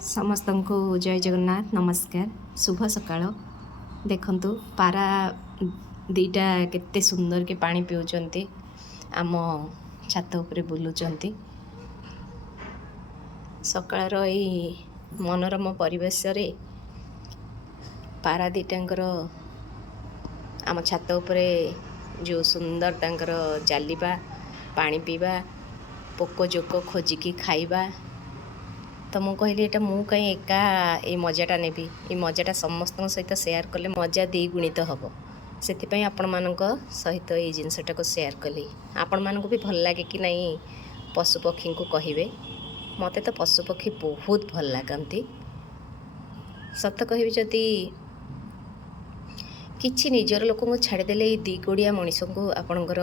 ସମସ୍ତଙ୍କୁ ଜୟ ଜଗନ୍ନାଥ ନମସ୍କାର ଶୁଭ ସକାଳ। ଦେଖନ୍ତୁ ପାରା ଦୁଇଟା କେତେ ସୁନ୍ଦର କି ପାଣି ପିଉଛନ୍ତି, ଆମ ଛାତ ଉପରେ ବୁଲୁଛନ୍ତି। ସକାଳର ଏଇ ମନୋରମ ପରିବେଶରେ ପାରା ଦୁଇଟାଙ୍କର ଆମ ଛାତ ଉପରେ ଯେଉଁ ସୁନ୍ଦର ତାଙ୍କର ଚାଲିବା, ପାଣି ପିଇବା, ପୋକ ଜୋକ ଖୋଜିକି ଖାଇବା। ତ ମୁଁ କହିଲି ଏଇଟା ମୁଁ କାହିଁ ଏକା ଏଇ ମଜାଟା ନେବି, ଏଇ ମଜାଟା ସମସ୍ତଙ୍କ ସହିତ ସେୟାର କଲେ ମଜା ଦ୍ୱିଗୁଣିତ ହେବ। ସେଥିପାଇଁ ଆପଣମାନଙ୍କ ସହିତ ଏଇ ଜିନିଷଟାକୁ ସେୟାର କଲି। ଆପଣମାନଙ୍କୁ ବି ଭଲ ଲାଗେ କି ନାହିଁ ପଶୁପକ୍ଷୀଙ୍କୁ କହିବେ। ମୋତେ ତ ପଶୁପକ୍ଷୀ ବହୁତ ଭଲ ଲାଗନ୍ତି। ସତ କହିବି, ଯଦି କିଛି ନିଜର ଲୋକଙ୍କୁ ଛାଡ଼ିଦେଲେ ଏଇ ଦୁଇ ଗୋଡ଼ିଆ ମଣିଷଙ୍କୁ ଆପଣଙ୍କର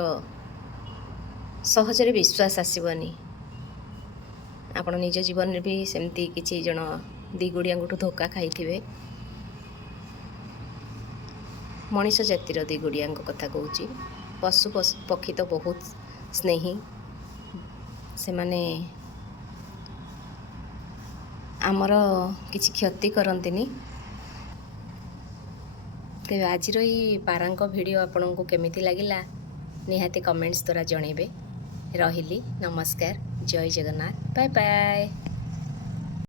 ସହଜରେ ବିଶ୍ୱାସ ଆସିବନି। ଆପଣ ନିଜ ଜୀବନରେ ବି ସେମିତି କିଛି ଜଣ ଦୁଇ ଗୋଡ଼ିଆଙ୍କଠୁ ଧୋକା ଖାଇଥିବେ। ମଣିଷ ଜାତିର ଦୁଇ ଗୋଡ଼ିଆଙ୍କ କଥା କହୁଛି। ପଶୁ ପକ୍ଷୀ ତ ବହୁତ ସ୍ନେହୀ, ସେମାନେ ଆମର କିଛି କ୍ଷତି କରନ୍ତିନି। ତେବେ ଆଜିର ଏଇ ପାରାଙ୍କ ଭିଡ଼ିଓ ଆପଣଙ୍କୁ କେମିତି ଲାଗିଲା ନିହାତି କମେଣ୍ଟସ୍ ଦ୍ୱାରା ଜଣାଇବେ। ରହିଲି, ନମସ୍କାର, ଜୟ ଜଗନ୍ନାଥ, ବାଏ ବାଏ।